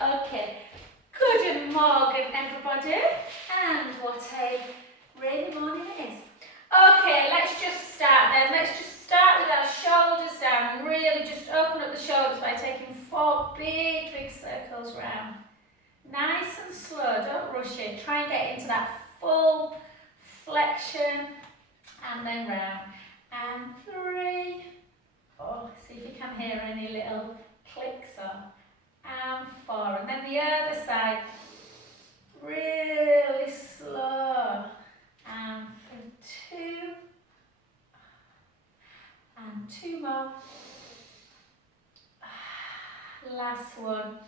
Okay, good morning everybody, and what a rainy morning it is. Okay, let's just start then. Let's just start with our shoulders down. Really just open up the shoulders by taking 4 big circles round. Nice and slow, don't rush it. Try and get into that full flexion and then round. And 3. Oh, see if you can hear any little clicks on. And 4, and then the other side, really slow, and for 2, and 2 more, last one,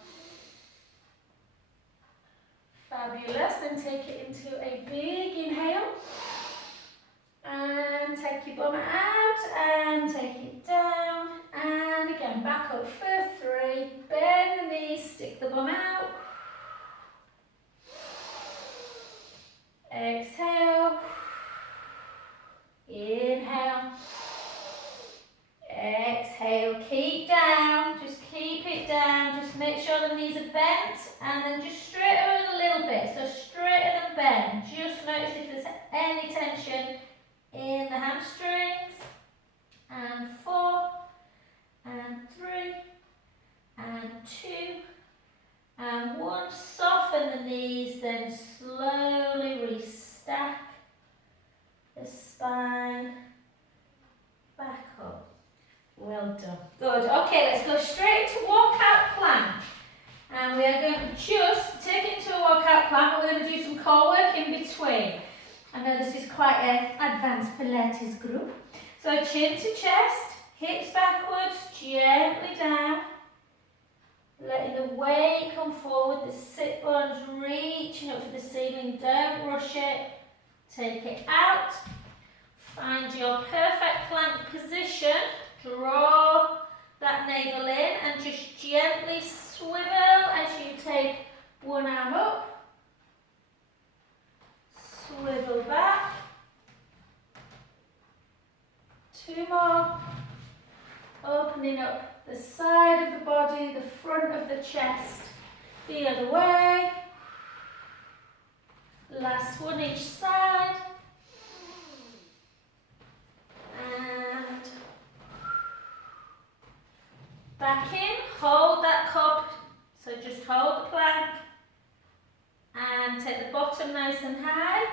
fabulous. Then take it into a big inhale, and take your bum out, and take it down, and again back up for 3, bend the knees, stick the bum out, exhale, inhale, exhale, keep down, just keep it down, just make sure the knees are bent, and then just straighten a little bit, so straighten and bend, just notice if there's any tension in the hamstrings, and 4, and 3, and 2, and 1, soften the knees, then slowly restack the spine back up. Well done. Good. Okay, let's go straight to walkout plank. And we are going to just take it into a walkout plank, but we're going to do some core work in between. I know this is quite an advanced pilates group. So chin to chest, hips backwards, gently down. Letting the weight come forward, the sit bones reaching up to the ceiling, don't rush it. Take it out. Find your perfect plank position. Draw that navel in and just gently swivel as you take one arm up. Swivel back. 2 more. Opening up the side of the body, the front of the chest, the other way. Last one each side. And back in, hold that cup, so just hold the plank. And take the bottom nice and high,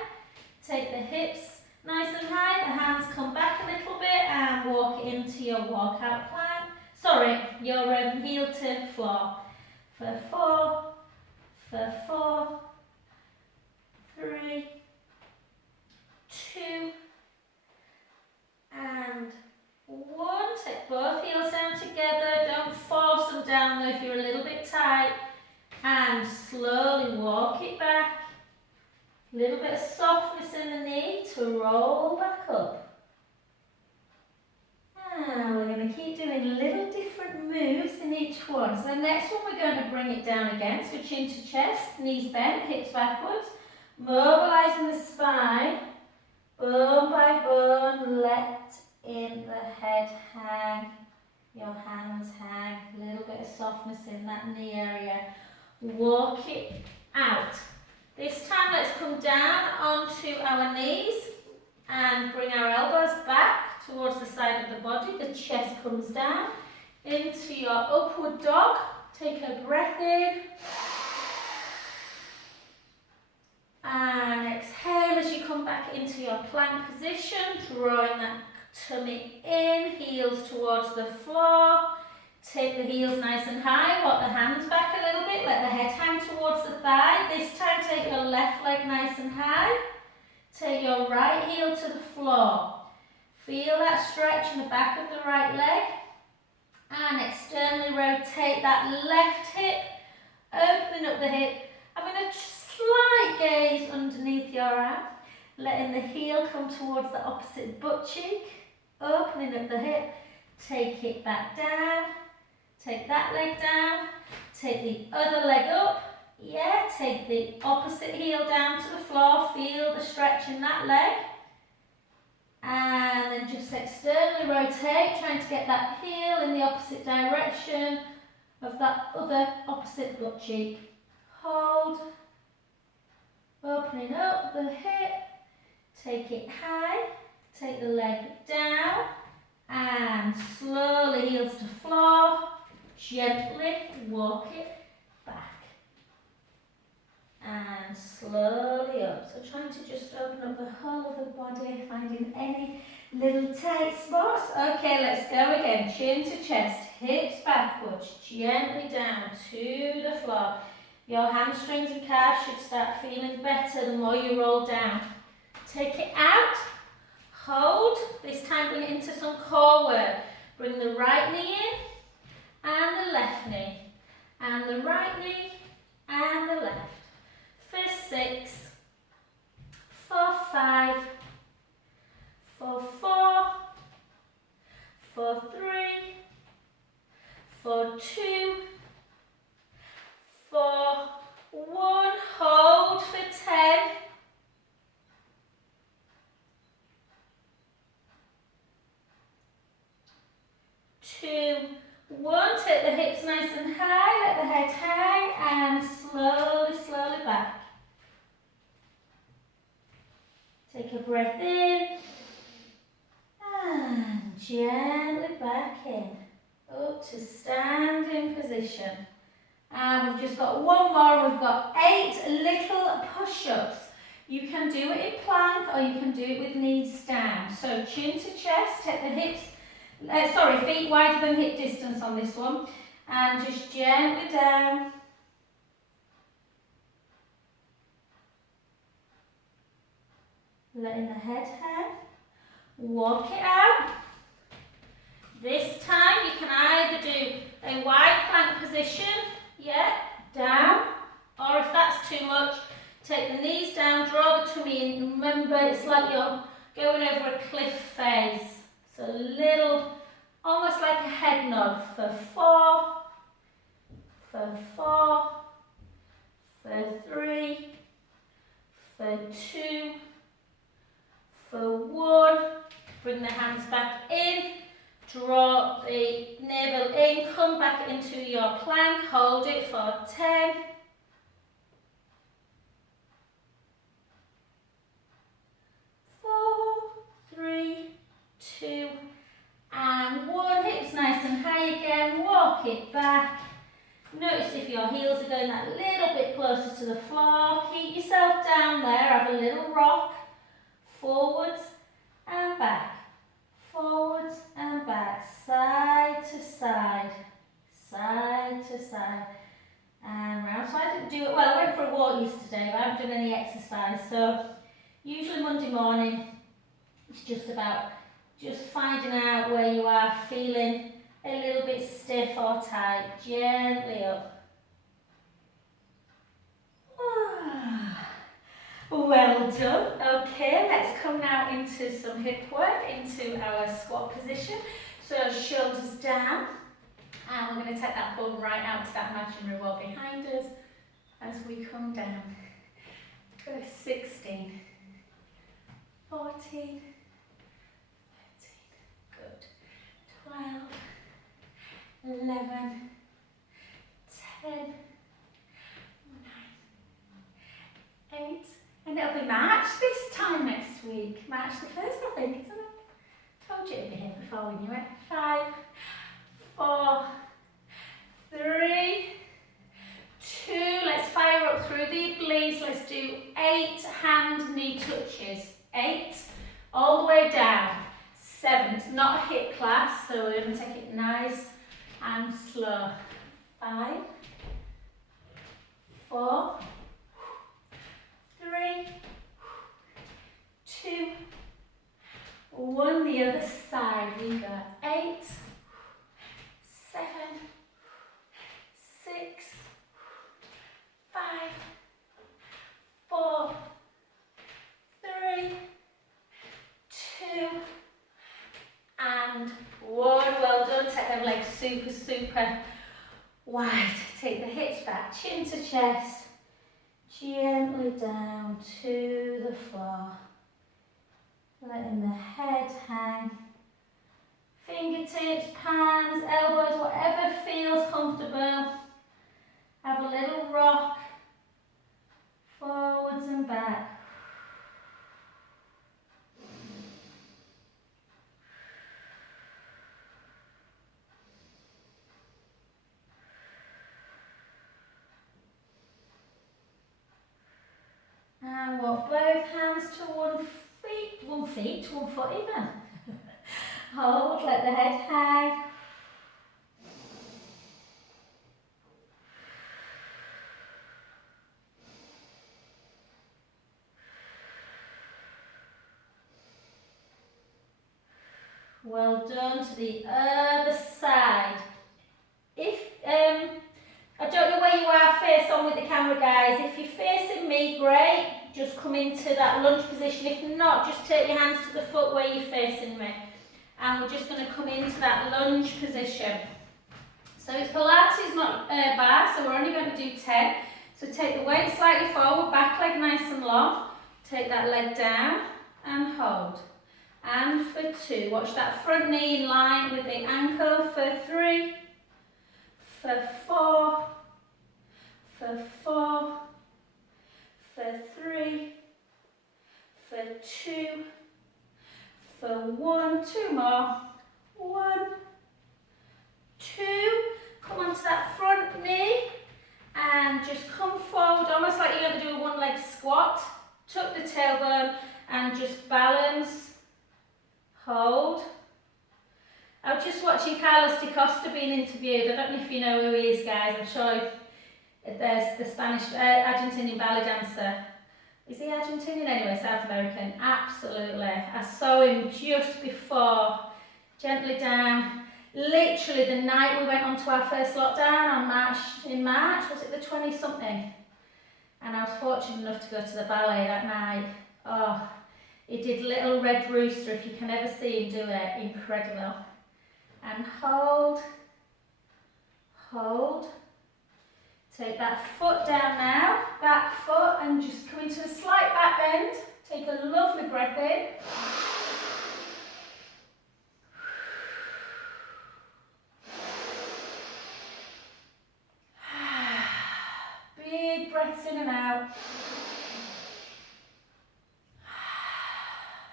take the hips nice and high, the hands come back a little bit and walk into your walkout plank. Sorry, your heel to floor. For 4, for 4, 3, 2, and 1. Take both heels down together. Don't force them down though if you're a little bit tight. And slowly walk it back. A little bit of softness in the knee to roll back up. And we're going to keep doing little different moves in each one. So the next one we're going to bring it down again. So chin to chest, knees bent, hips backwards. Mobilising the spine. Bone by bone, let in the head hang. Your hands hang. A little bit of softness in that knee area. Walk it out. This time let's come down onto our knees and bring our elbows back towards the side of the body. The chest comes down into your upward dog. Take a breath in. And exhale as you come back into your plank position, drawing that tummy in, heels towards the floor. Take the heels nice and high, walk the hands back a little bit, let the head hang towards the thigh. This time take your left leg nice and high. Take your right heel to the floor. Feel that stretch in the back of the right leg. And externally rotate that left hip, opening up the hip, having a slight gaze underneath your arm. Letting the heel come towards the opposite butt cheek, opening up the hip. Take it back down. Take that leg down, take the other leg up, take the opposite heel down to the floor, feel the stretch in that leg, and then just externally rotate, trying to get that heel in the opposite direction, of that other opposite butt cheek. Hold, opening up the hip, take it high, take the leg down, and slowly heels to floor, gently walk it back, and slowly up. So trying to just open up the whole of the body, finding any little tight spots. Okay, let's go again. Chin to chest, hips backwards, gently down to the floor. Your hamstrings and calves should start feeling better the more you roll down. Take it out, hold. This time bring it into some core work. Bring the right knee in and the left knee, and the right knee and the left. For 6, for 5, for 4, for 3, for 2, for 1, hold for 10, 2, 1, take the hips nice and high, let the head hang, and slowly, slowly back. Take a breath in, and gently back in, up to standing position. And we've just got one more, we've got 8 little push-ups. You can do it in plank or you can do it with knees down. So chin to chest, take the hips, feet wider than hip distance on this one. And just gently down. Letting the head hang. Walk it out. This time you can either do a wide plank position, down, or if that's too much, take the knees down, draw the tummy in. Remember, it's like you're going over a cliff face. So a little, almost like a head nod for 4, for 4, for 3, for 2, for 1. Bring the hands back in. Draw the navel in, come back into your plank, hold it for 10, 4, 3, 2, and 1. Hips nice and high again, walk it back. Notice if your heels are going that little bit closer to the floor. Keep yourself down there, have a little rock, forwards and back. Forwards and back, side to side, side to side, and round. So I didn't do it, well, I went for a walk yesterday, but I haven't done any exercise. So usually Monday morning, it's just about just finding out where you are, feeling a little bit stiff or tight, gently up. Well done. Okay, let's come now into some hip work, into our squat position. So shoulders down, and we're going to take that bum right out to that imaginary wall behind us as we come down. Go 16, 14, 13, good, 12, 11, 10, 9, 8, and it'll be March this time next week. March the 1st, I think, isn't it? Told you it'd be here before we knew it. 5, 4, 3, 2. Let's fire up through the obliques. Let's do 8 hand knee touches. 8, all the way down. 7. It's not a hip class, so we're going to take it nice and slow. 5, 4, 3, 2, 1. The other side. We go 8, 7, 6, 5, 4, 3, 2, and 1. Well done. Take them legs super wide. Take the hips back, chin to chest. Gently down to the floor, letting the head hang, fingertips, palms, elbows, whatever feels comfortable. Have a little rock, forwards and back. And walk both hands to one foot even. Hold, let the head hang. Well done. To the other side. If I don't know where you are face on with the camera, guys. If you're facing me, great. Just come into that lunge position. If not, just take your hands to the foot where you're facing me. And we're just going to come into that lunge position. So it's pilates, not bar, so we're only going to do 10. So take the weight slightly forward, back leg nice and long. Take that leg down and hold. And for 2. Watch that front knee in line with the ankle for 3. For 4, for 4, for 3, for 2, for 1, 2 more, 1, 2, come onto that front knee and just come forward almost like you're going to do a one leg squat, tuck the tailbone and just balance, hold. I was just watching Carlos de Costa being interviewed. I don't know if you know who he is, guys. I'm sure there's the Spanish, Argentinian ballet dancer. Is he Argentinian? Anyway, South American. Absolutely. I saw him just before, gently down. Literally the night we went onto our first lockdown in March, was it the 20-something? And I was fortunate enough to go to the ballet that night. Oh, he did Little Red Rooster, if you can ever see him do it. Incredible. And hold, hold. Take that foot down now, back foot, and just come into a slight back bend. Take a lovely breath in. Big breaths in and out.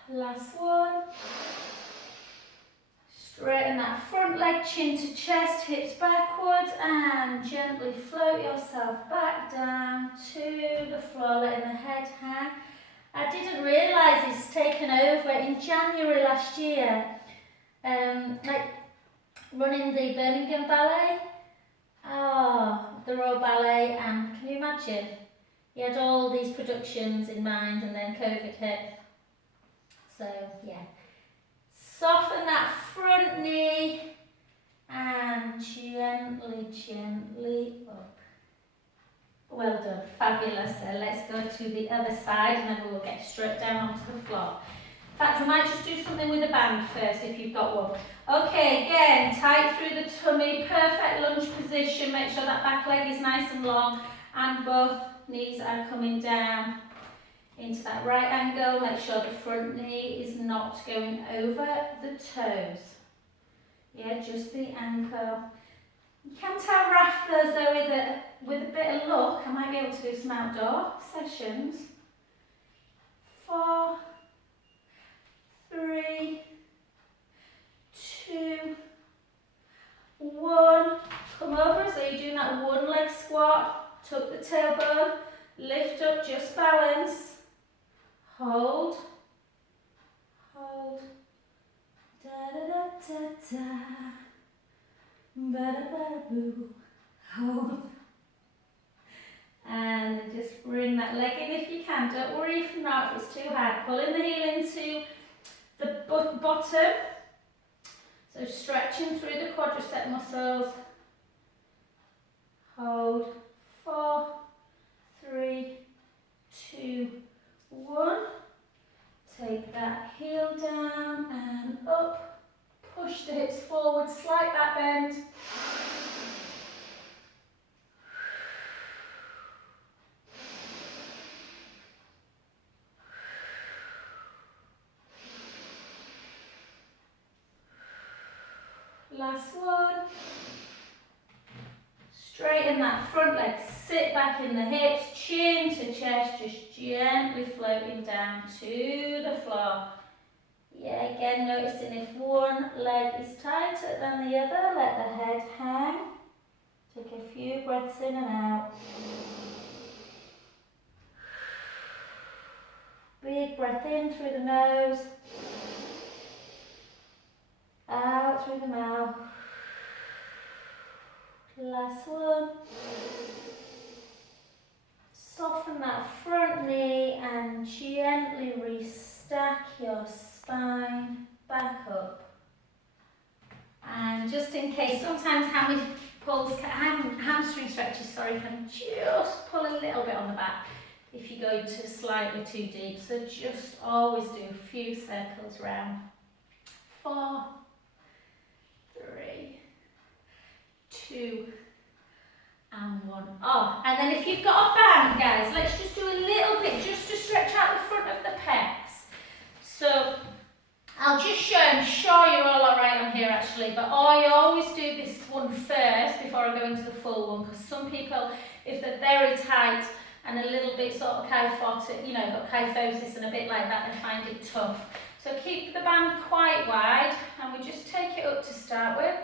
Last one. Straighten that front leg, chin to chest, hips backwards, and gently float yourself back down to the floor, letting the head hang. I didn't realise it's taken over in January last year, like running the Birmingham Ballet, the Royal Ballet, and can you imagine? He had all these productions in mind and then COVID hit. So, yeah. Soften that front knee and gently, gently up. Well done, fabulous. So let's go to the other side and then we'll get straight down onto the floor. In fact, we might just do something with a band first if you've got one. Okay, again, tight through the tummy, perfect lunge position. Make sure that back leg is nice and long and both knees are coming down into that right angle. Make sure the front knee is not going over the toes. Yeah, just the ankle. You can tell Raf does though with a bit of luck. I might be able to do some outdoor sessions. 4, 3, 2, 1. Come over, so you're doing that one leg squat. Tuck the tailbone, lift up, just balance. Hold, hold, da da da da da, ba da ba da boo, hold, and just bring that leg in if you can. Don't worry if not, if it's too hard. Pulling the heel into the bottom, so stretching through the quadricep muscles. Hold, 4, 3, 2, 1. Take that heel down and up. Push the hips forward, slight back bend. Last one. Straighten that front leg, sit back in the hips, chin to chest, just gently floating down to the floor. Yeah, again noticing if one leg is tighter than the other, let the head hang. Take a few breaths in and out. Big breath in through the nose, out through the mouth. Last one. Soften that front knee and gently restack your spine back up. And just in case, sometimes hamstring stretches, can just pull a little bit on the back if you go too slightly too deep. So just always do a few circles round. 4, 3, 2, and 1. Oh, and then if you've got a band, guys, let's just do a little bit just to stretch out the front of the pecs. So I'll just show, I'm sure you're all alright on here actually, but I always do this one first before I go into the full one, because some people, if they're very tight and a little bit sort of kyphotic, got kyphosis and a bit like that, they find it tough. So keep the band quite wide, and we just take it up to start with.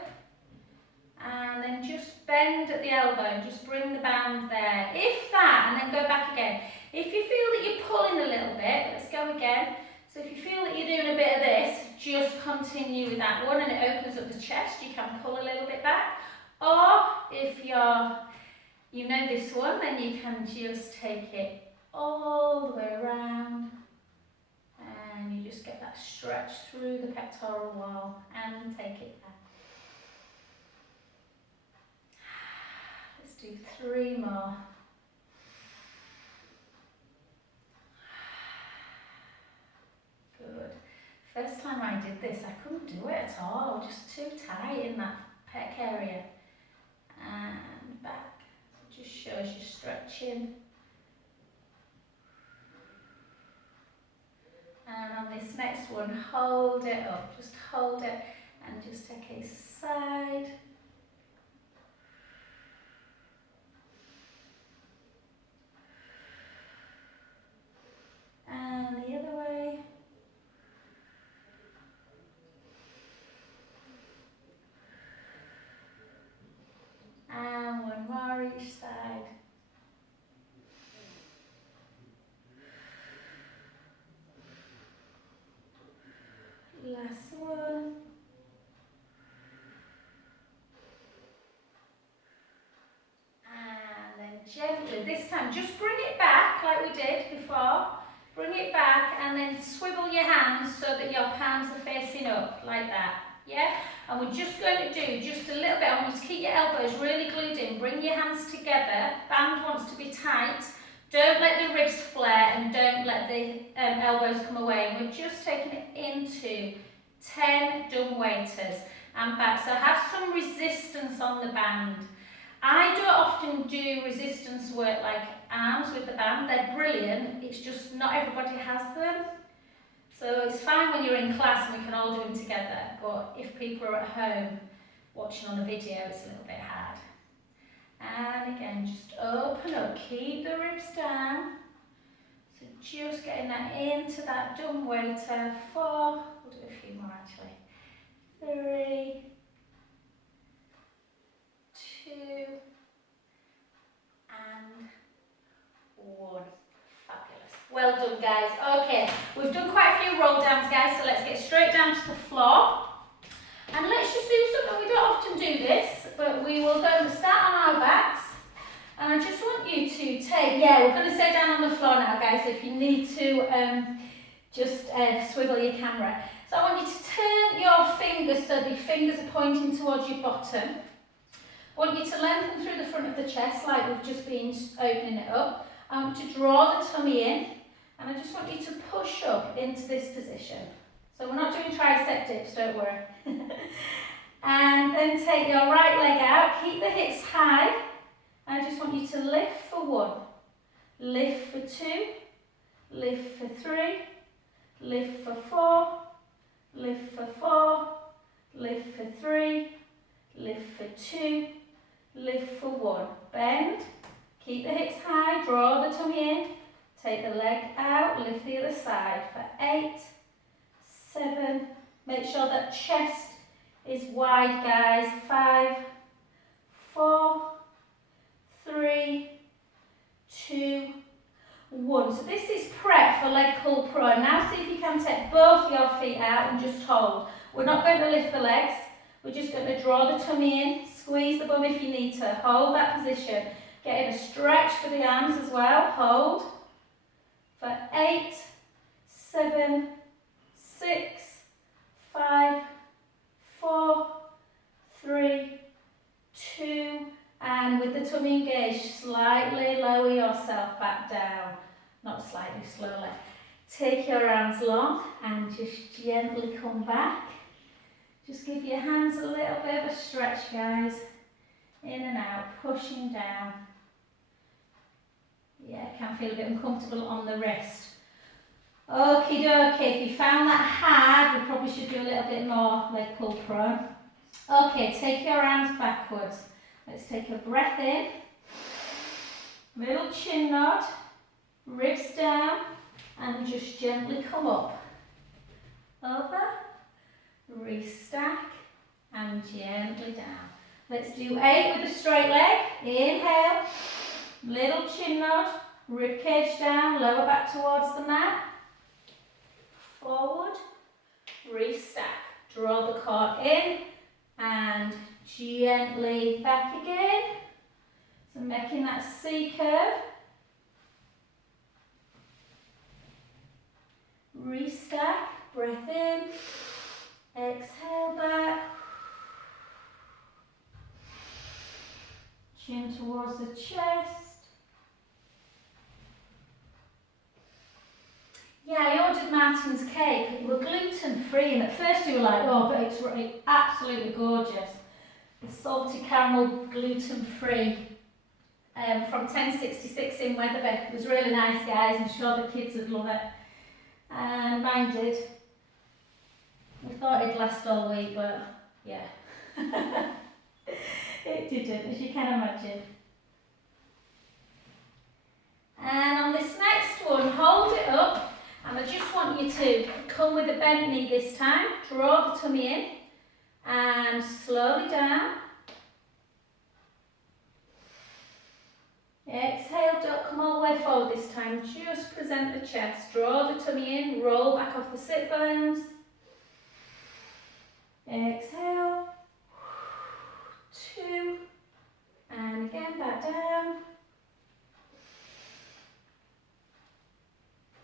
And then just bend at the elbow and just bring the band there. If that, and then go back again. If you feel that you're pulling a little bit, let's go again. So if you feel that you're doing a bit of this, just continue with that one and it opens up the chest. You can pull a little bit back. Or if you know this one, then you can just take it all the way around. And you just get that stretch through the pectoral wall and take it back. Let's do 3 more. Good. First time I did this, I couldn't do it at all. I was just too tight in that pec area. And back. So it just shows you stretching. And on this next one, hold it up. Just hold it and just take a side. And the other way. And 1 more each side. Last one. And then gently, this time just bring it back like we did before. Bring it back and then swivel your hands so that your palms are facing up, like that. Yeah? And we're just going to do just a little bit. I want you to keep your elbows really glued in. Bring your hands together. Band wants to be tight. Don't let the ribs flare and don't let the elbows come away. And we're just taking it into 10 dumb waiters and back. So have some resistance on the band. I don't often do resistance work like arms with the band. They're brilliant. It's just not everybody has them. So it's fine when you're in class and we can all do them together. But if people are at home watching on the video, it's a little bit hard. And again, just open up. Keep the ribs down. So just getting that into that dumb waiter. 4. We'll do a few more actually. 3. 2. And 1. Fabulous. Well done, guys. Okay, we've done quite a few roll downs, guys, so let's get straight down to the floor. And let's just do something, we don't often do this, but we will go and start on our backs. And I just want you to take, we're going to stay down on the floor now, guys, so if you need to just swivel your camera. So I want you to turn your fingers so the fingers are pointing towards your bottom. I want you to lengthen through the front of the chest like we've just been opening it up. I want to draw the tummy in, and I just want you to push up into this position. So we're not doing tricep dips, don't worry. And then take your right leg out, keep the hips high. And I just want you to lift for 1, lift for 2, lift for 3, lift for 4, lift for 4, lift for 3, lift for 2, lift for 1. Bend, keep the hips high, draw the tummy in, take the leg out, lift the other side for 8, 7, make sure that chest is wide, guys. 5, 4, 3, 2, 1. So this is prep for leg pull pro. Now see if you can take both your feet out and just hold. We're not going to lift the legs. We're just going to draw the tummy in, squeeze the bum if you need to. Hold that position. Getting a stretch for the arms as well. Hold for 8, 7, 6, 5, 4, 3, 2, and with the tummy engaged, slightly lower yourself back down. Not slightly, slowly. Take your arms long and just gently come back. Just give your hands a little bit of a stretch, guys. In and out, pushing down. Yeah, can feel a bit uncomfortable on the wrist. Okie dokie, if you found that hard, we probably should do a little bit more leg pull pro. Okay, take your arms backwards. Let's take a breath in. Little chin nod, ribs down, and just gently come up. Over, restack, and gently down. Let's do 8 with a straight leg. Inhale, little chin nod, rib cage down, lower back towards the mat. Forward, restack. Draw the core in and gently back again. So making that C curve. Restack, breath in, exhale back. Chin towards the chest. Yeah, I ordered Martin's cake. It was gluten-free, and at first you were like, oh, but it's really absolutely gorgeous. The salty caramel gluten-free from 1066 in Weatherby. It was really nice, guys. I'm sure the kids would love it. And mine did. We thought it'd last all week, but yeah. It didn't, as you can imagine. And on this next one, hold it up. And I just want you to come with a bent knee this time. Draw the tummy in and slowly down. Exhale, don't come all the way forward this time. Just present the chest. Draw the tummy in, roll back off the sit bones. Exhale. 2. And again, back down.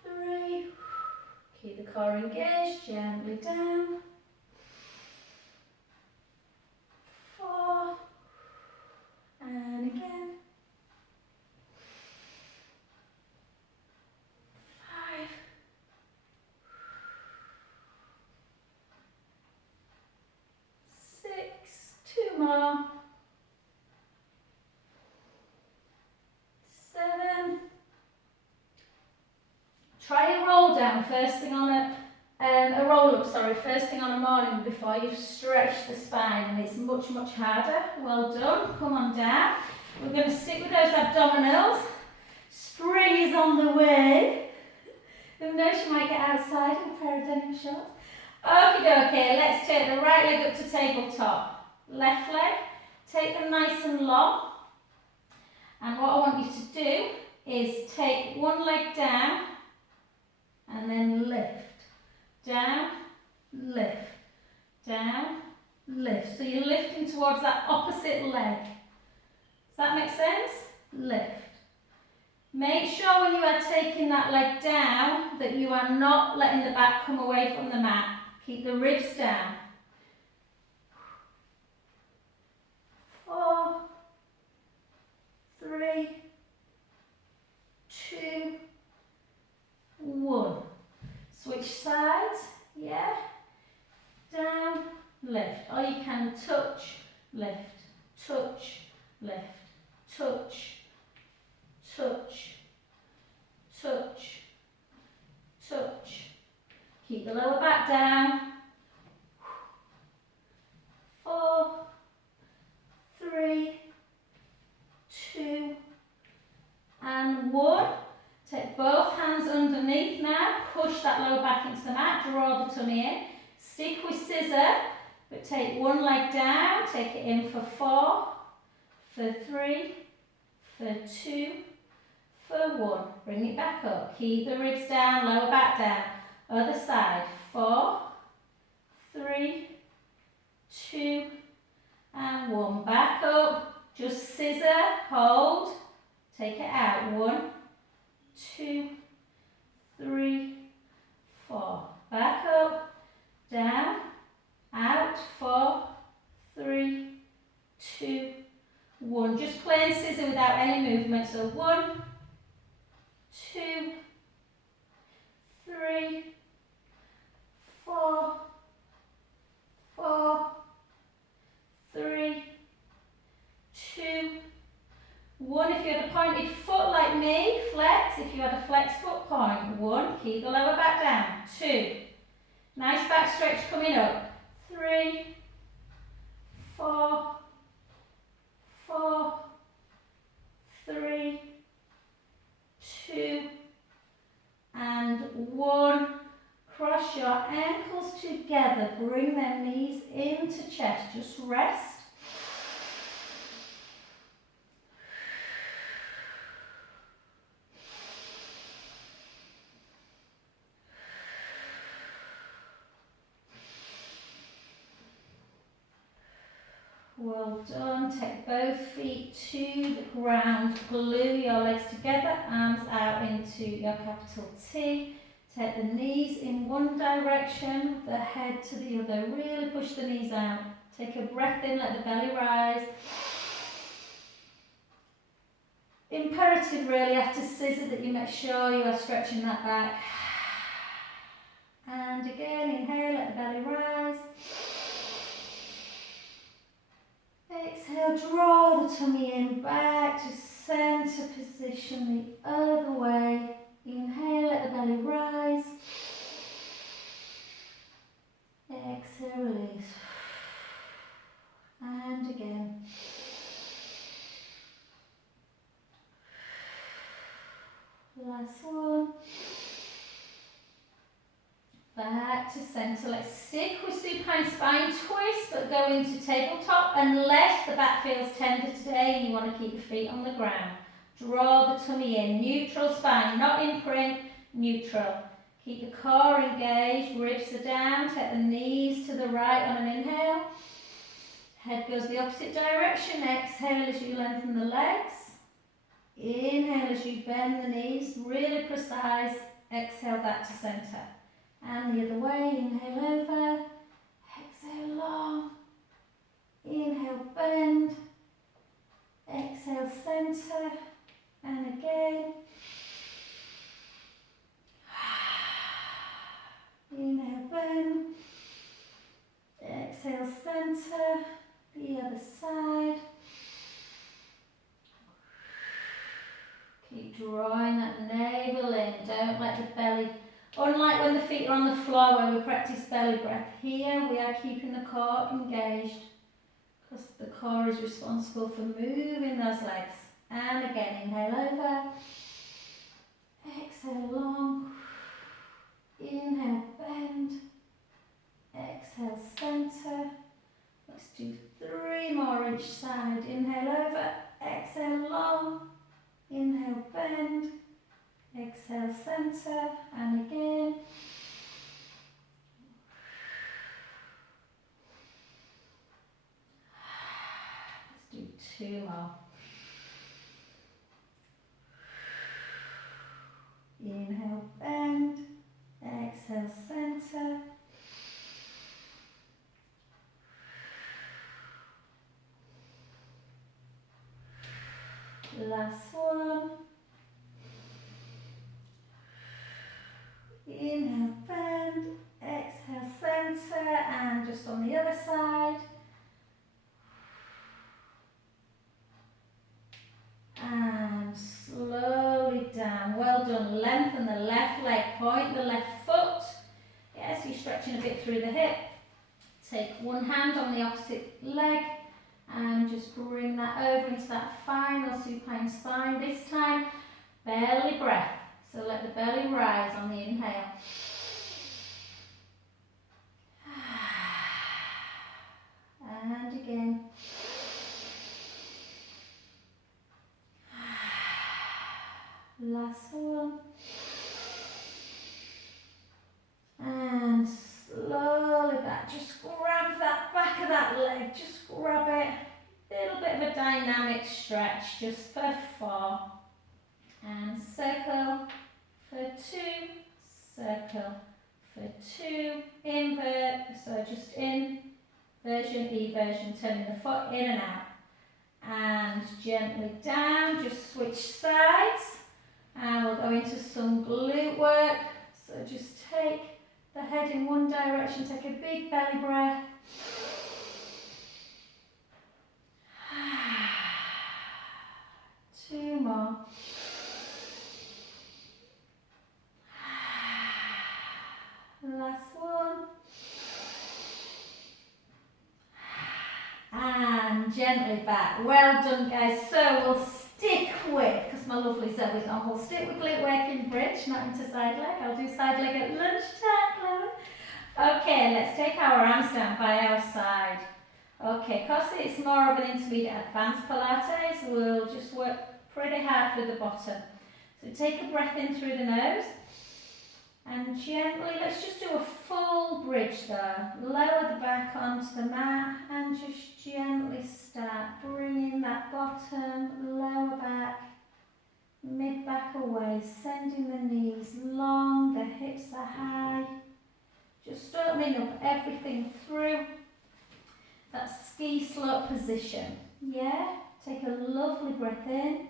3. Keep the core engaged, gently down. 4. And again. 5. 6. 2 more. 7. Try a roll down first thing on a roll up, first thing on a morning before you've stretched the spine, and it's much, much harder. Well done. Come on down. We're going to stick with those abdominals. Spring is on the way. Who knows, you might get outside in a pair of denim shorts. Okie dokie, let's take the right leg up to tabletop. Left leg, take them nice and long. And what I want you to do is take one leg down and then lift. Down, lift. Down, lift. So you're lifting towards that opposite leg. Does that make sense? Lift. Make sure when you are taking that leg down that you are not letting the back come away from the mat. Keep the ribs down. 4, 3, 2, 1. Switch sides, yeah. Down, lift. Or you can touch, lift, touch, lift, touch, touch, touch, touch. Keep the lower back down. 4, and 1. Take both hands underneath now, push that lower back into the mat, draw the tummy in. Stick with scissor, but take one leg down, take it in for 4, for 3, for 2, for 1. Bring it back up, keep the ribs down, lower back down. Other side, 4, 3, 2, and 1. Back up, just scissor, hold, take it out. 1, 2, 3, 4. Back up, down, out. 4, 3, 2, 1. Just plain scissor without any movement. So 1, 2, 3, 4, 4, 3, 2, 1. If you had a pointed foot like me, flex. If you had a flex foot, point. 1. Keep the lower back down. 2. Nice back stretch coming up. 3, 4, 4, 3, 2, and 1. Cross your ankles together. Bring them knees into chest. Just rest. Well done. Take both feet to the ground. Glue your legs together, arms out into your capital T. Take the knees in one direction, the head to the other. Really push the knees out. Take a breath in, let the belly rise. Imperative really after scissor that you make sure you are stretching that back. And again, inhale, let the belly rise. Exhale, draw the tummy in, back to centre position the other way. Inhale, let the belly rise. Exhale, release. And again. Last one. Back to centre. Let's stick with supine spine twist, but go into tabletop unless the back feels tender today and you want to keep your feet on the ground. Draw the tummy in. Neutral spine, not imprint, neutral. Keep the core engaged, ribs are down. Take the knees to the right on an inhale. Head goes the opposite direction. Exhale as you lengthen the legs. Inhale as you bend the knees, really precise. Exhale back to centre. And the other way, inhale over, exhale long, inhale bend, exhale centre, and again. Inhale bend, exhale centre, the other side. Keep drawing that navel in, don't let the belly. Unlike when the feet are on the floor where we practice belly breath, here we are keeping the core engaged because the core is responsible for moving those legs. And again, inhale over, exhale long, inhale bend, exhale centre. Let's do 3 more each side. Inhale over, exhale long, inhale bend, exhale centre, and again. Let's do 2 more. Inhale, bend, exhale centre. Last one. Inhale, bend, exhale, centre, and just on the other side. And slowly down. Well done. Lengthen the left leg, point the left foot. Yes, you're stretching a bit through the hip. Take one hand on the opposite leg and just bring that over into that final supine spine. This time, Belly breath. So let the belly rise on the inhale. And again. Last one. And slowly back. Just grab that back of that leg. Just grab it. Little bit of a dynamic stretch just for 4. And circle for 2. Circle for 2. Invert. So just in. Version, eversion. Turning the foot in and out. And gently down. Just switch sides. And we'll go into some glute work. So just take the head in one direction, take a big belly breath. Two more. Last one. And gently back. Well done, guys. So we'll stick with, because my lovely Zoe's on, we'll stick with glute work in bridge, not into side leg. I'll do side leg at lunchtime, Chloe. Okay, let's take our arms down by our side. Okay, because it's more of an intermediate advanced Pilates, we'll just work pretty hard through the bottom. So take a breath in through the nose. And gently, let's just do a full bridge there. Lower the back onto the mat and just gently start bringing that bottom, lower back, mid back away, sending the knees long, the hips are high. Just opening up everything through that ski slope position. Yeah, take a lovely breath in.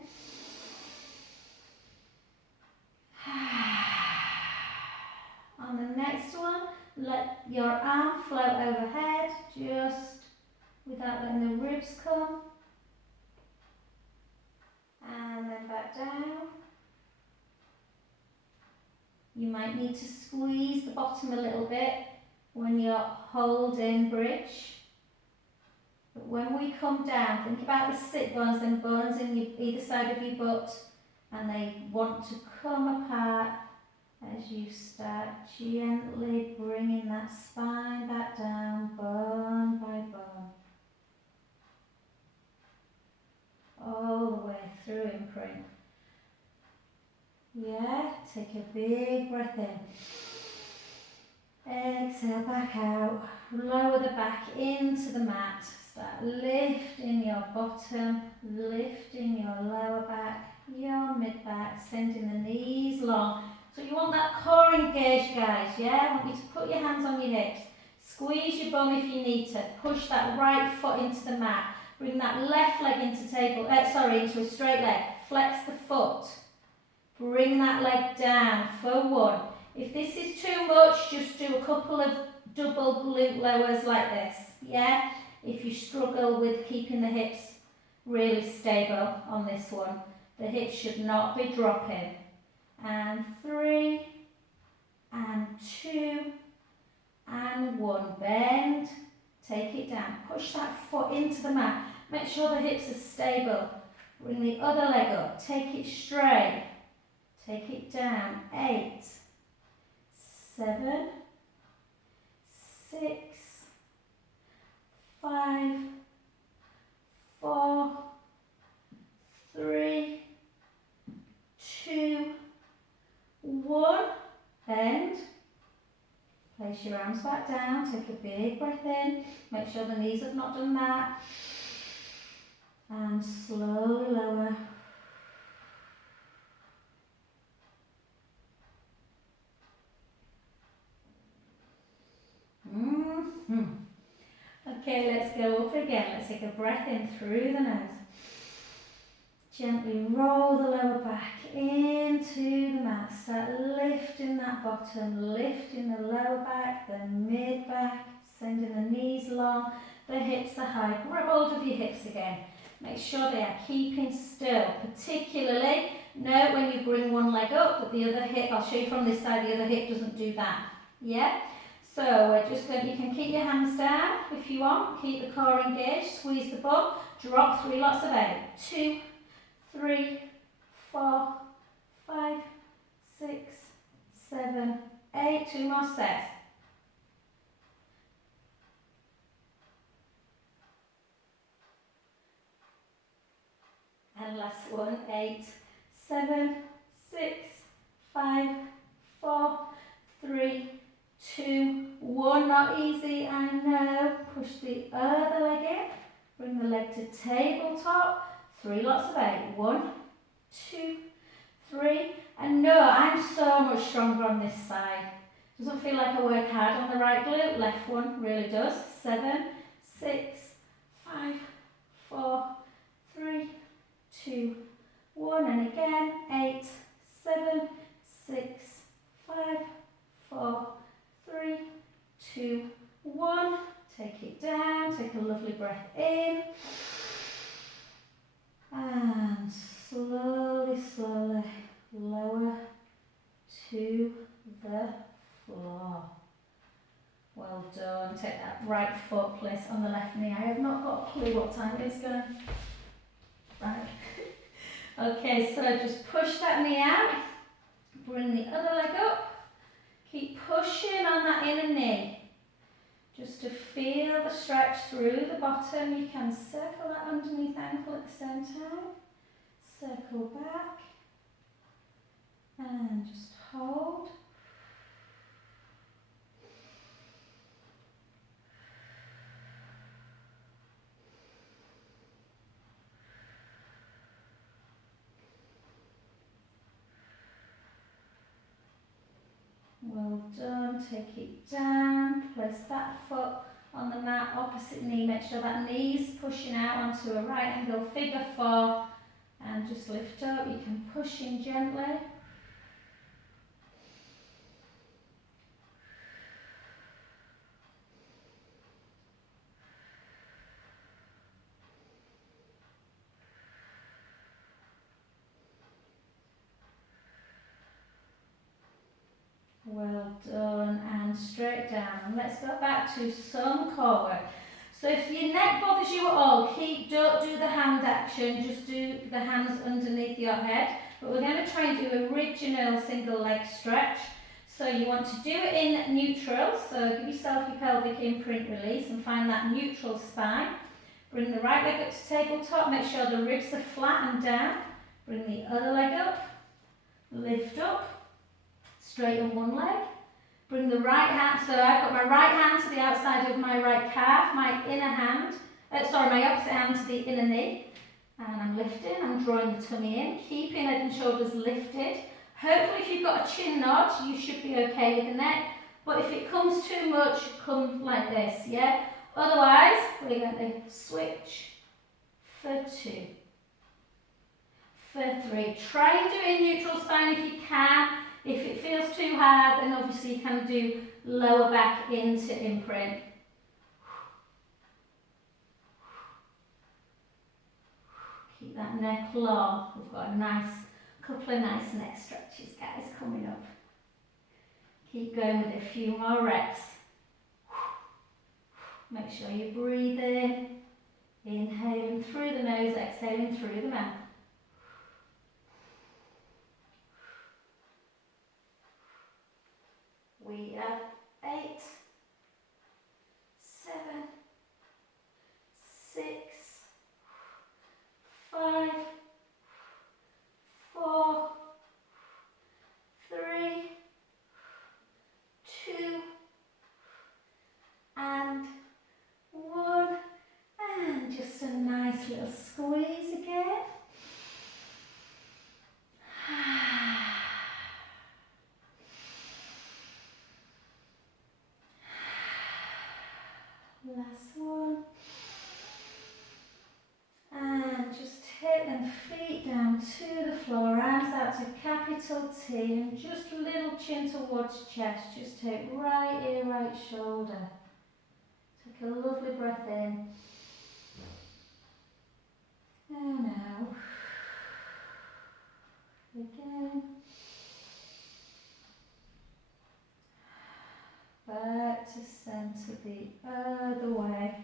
On the next one, let your arm float overhead, just without letting the ribs come. And then back down. You might need to squeeze the bottom a little bit when you're holding bridge. But when we come down, think about the sit bones and bones in either side of your butt, and they want to come apart. As you start gently bringing that spine back down, bone by bone. All the way through imprint. Yeah, take a big breath in. Exhale back out. Lower the back into the mat. Start lifting your bottom, lifting your lower back, your mid back, sending the knees long. So you want that core engaged, guys, yeah? I want you to put your hands on your hips. Squeeze your bum if you need to. Push that right foot into the mat. Bring that left leg into into a straight leg. Flex the foot. Bring that leg down for 1. If this is too much, just do a couple of double glute lowers like this, yeah? If you struggle with keeping the hips really stable on this one, the hips should not be dropping. And 3, and 2, and 1. Bend, take it down. Push that foot into the mat. Make sure the hips are stable. Bring the other leg up. Take it straight. Take it down. 8, 7, 6, 5, 4, 3, 2, 1. Bend. Place your arms back down. Take a big breath in. Make sure the knees have not done that. And slowly lower. Okay, let's go up again. Let's take a breath in through the nose. Gently roll the lower back into the mat. Start lifting that bottom, lifting the lower back, the mid back, sending the knees long, the hips are high. Grab hold of your hips again. Make sure they are keeping still. Particularly, note when you bring one leg up that the other hip, I'll show you from this side, the other hip doesn't do that. Yeah? So we're just going, you can keep your hands down if you want. Keep the core engaged, squeeze the bum, drop 3 lots of air. 2, 3, 4, set. And last one, 8, 7, 6, 5, 4, 3, 2, 1. Not easy, I know. Push the other leg in. Bring the leg to tabletop. 3 lots of 8. 1, 2, 3. And no, I'm so much stronger on this side. Doesn't feel like I work hard on the right glute. Left one really does. 7, 6, 5, 4, 3, 2, 1. And again. 8, 7, 6, 5, 4, 3, 2, 1. Take it down. Take a lovely breath in. And slowly, slowly lower to the floor. Well done. Take that right foot, place on the left knee. I have not got a clue what time it is going. Right. Okay, so just push that knee out. Bring the other leg up. Keep pushing on that inner knee. Just to feel the stretch through the bottom. You can circle that underneath ankle at the same time. Circle back. And just hold. Well done. Take it down. Place that foot on the mat, opposite knee. Make sure that knee's pushing out onto a right angle figure 4. And just lift up. You can push in gently. Well done, and straight down. And let's go back to some core work. So if your neck bothers you at all, don't do the hand action, just do the hands underneath your head. But we're going to try and do a original single leg stretch. So you want to do it in neutral, so give yourself your pelvic imprint release and find that neutral spine. Bring the right leg up to tabletop, make sure the ribs are flat and down. Bring the other leg up, lift up. Straighten one leg. Bring the right hand, so I've got my right hand to the outside of my right calf, my inner hand, my opposite hand to the inner knee. And I'm lifting, I'm drawing the tummy in, keeping head and shoulders lifted. Hopefully if you've got a chin nod, you should be okay with the neck. But if it comes too much, come like this, yeah? Otherwise, we're going to switch for 2. For 3. Try and do it in neutral spine if you can. If it feels too hard, then obviously you can do lower back into imprint. Keep that neck long. We've got a couple of nice neck stretches, guys, coming up. Keep going with a few more reps. Make sure you breathe in. Inhaling through the nose, exhaling through the mouth. We are 8, 7, 6, 5, 4, 3, 2, and 1. And just a nice little squeeze again. Last one. And just take them feet down to the floor, arms out to capital T, and just a little chin towards chest. Just take right ear, right shoulder. Take a lovely breath in. And out. Again. Back to centre the other way.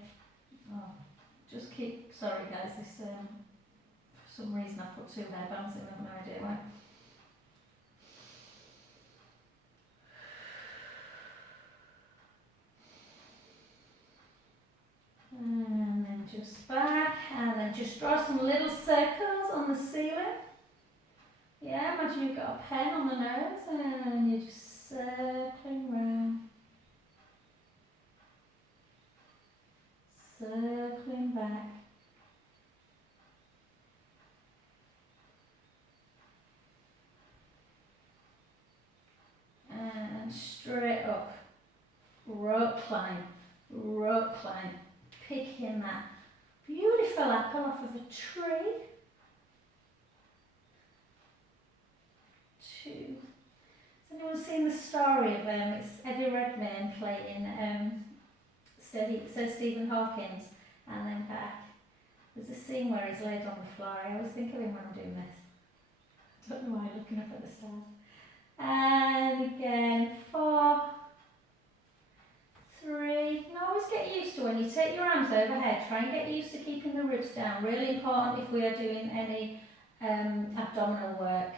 Oh, just keep, sorry guys, this, for some reason I put 2 hairbands in, I have no idea why. just back, and then just draw some little circles on the ceiling. Yeah, imagine you've got a pen on the nose and you're just circling round. Circling back. And straight up. Rope climb. Rope climb. Picking that beautiful apple off of a tree. 2. Has anyone seen the story of it's Eddie Redmayne playing Sir Stephen Hawkins, and then back? There's a scene where he's laid on the floor. I always think of him when I'm doing this. I don't know why I'm looking up at the stars. And again, 4, 3. You can always get used to when you take your arms overhead, try and get used to keeping the ribs down. Really important if we are doing any abdominal work.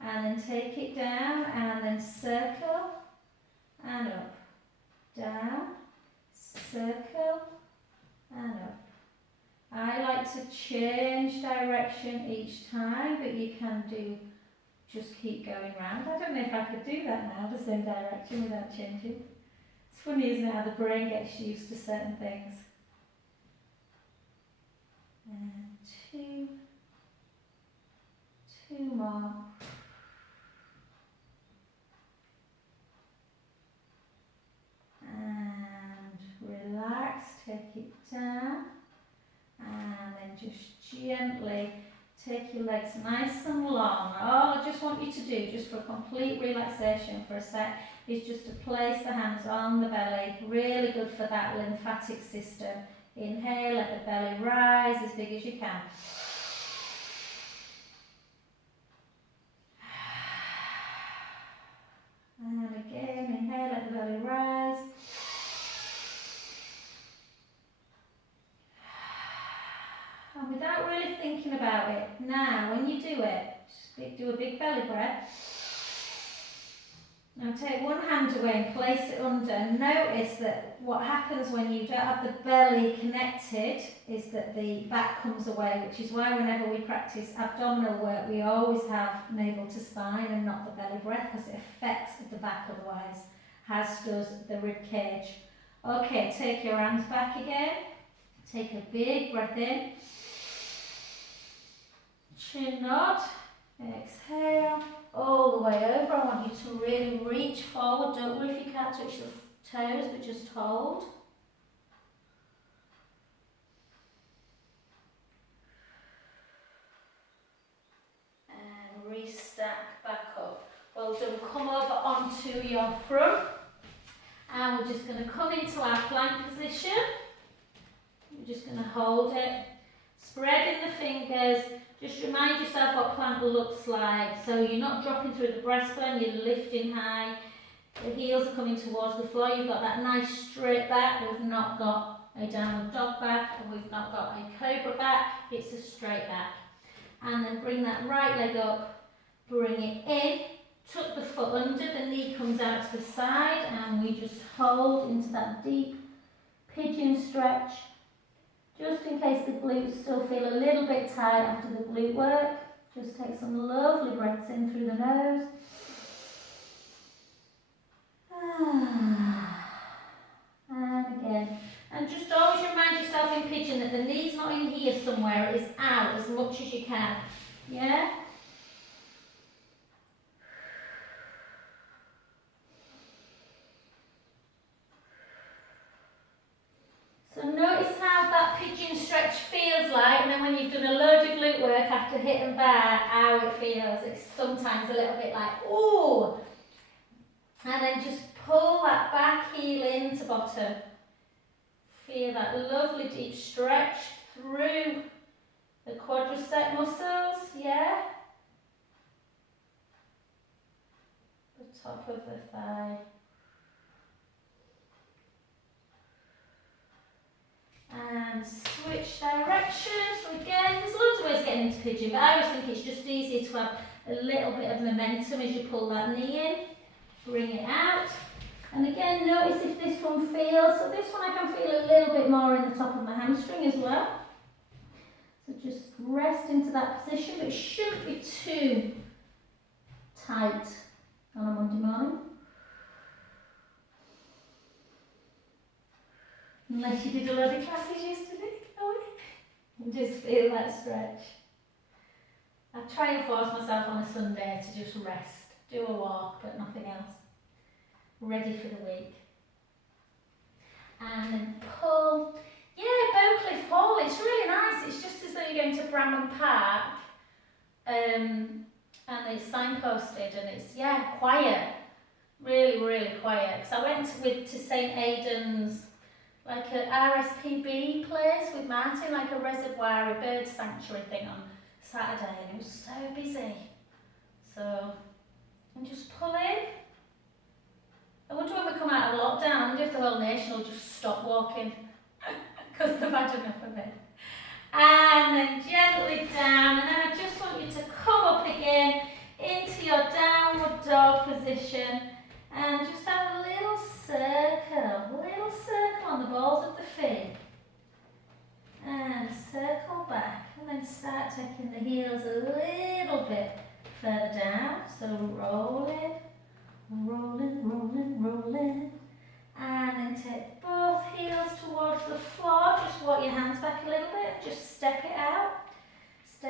And then take it down, and then circle, and up, down, circle, and up. I like to change direction each time, but you can just keep going round. I don't know if I could do that now, the same direction without changing. It's funny, isn't it, how the brain gets used to certain things. And 2 more. And relax, take it down, and then just gently take your legs nice and long. All I just want you to do, just for complete relaxation for a sec, is just to place the hands on the belly. Really good for that lymphatic system. Inhale, let the belly rise as big as you can. And again, inhale, let the belly rise. And without really thinking about it, now when you do it, just do a big belly breath. Now take one hand away and place it under. Notice that what happens when you don't have the belly connected is that the back comes away, which is why whenever we practice abdominal work, we always have navel to spine and not the belly breath, because it affects the back otherwise, as does the rib cage. Okay, take your arms back again. Take a big breath in. Chin nod. Exhale. All the way over. I want you to really reach forward. Don't worry if you can't touch the toes, but just hold. And restack back up. Well done. Come over onto your front. And we're just going to come into our plank position. We're just going to hold it. Spreading the fingers. Just remind yourself what plank looks like. So you're not dropping through the breastbone, you're lifting high. The heels are coming towards the floor. You've got that nice straight back. We've not got a downward dog back, and we've not got a cobra back. It's a straight back. And then bring that right leg up, bring it in, tuck the foot under, the knee comes out to the side, and we just hold into that deep pigeon stretch. Just in case the glutes still feel a little bit tight after the glute work, just take some lovely breaths in through the nose. And again. And just always remind yourself in pigeon that the knee's not in here somewhere, it is out as much as you can. Yeah? So notice how that pigeon stretch feels like, and then when you've done a load of glute work after hitting back, how it feels. It's sometimes a little bit like, ooh. And then just pull that back heel into bottom. Feel that lovely deep stretch through the quadricep muscles, yeah? The top of the thigh. And switch directions. So again, there's loads of ways of getting into pigeon, but I always think it's just easier to have a little bit of momentum as you pull that knee in. Bring it out. And again, notice if this one feels, so this one I can feel a little bit more in the top of my hamstring as well. So just rest into that position, but it shouldn't be too tight on a Monday morning. Unless you did a lot of classes yesterday, and just feel that stretch. I try and force myself on a Sunday to just rest, do a walk, but nothing else. Ready for the week. And then pull. Yeah, Bowcliffe Hall, it's really nice. It's just as though you're going to Bramham Park, and it's signposted, and it's, yeah, quiet. Really, really quiet. Because I went to St Aidan's, like a RSPB place with Martin, like a reservoir, a bird sanctuary thing on Saturday, and it was so busy. So, and just pull in. I wonder when we come out of lockdown, I wonder if the whole nation will just stop walking because they've had enough of it. And then gently down, and then I just want you to come up again into your downward dog position and just have a little circle on the balls of the feet. And circle back, and then start taking the heels a little bit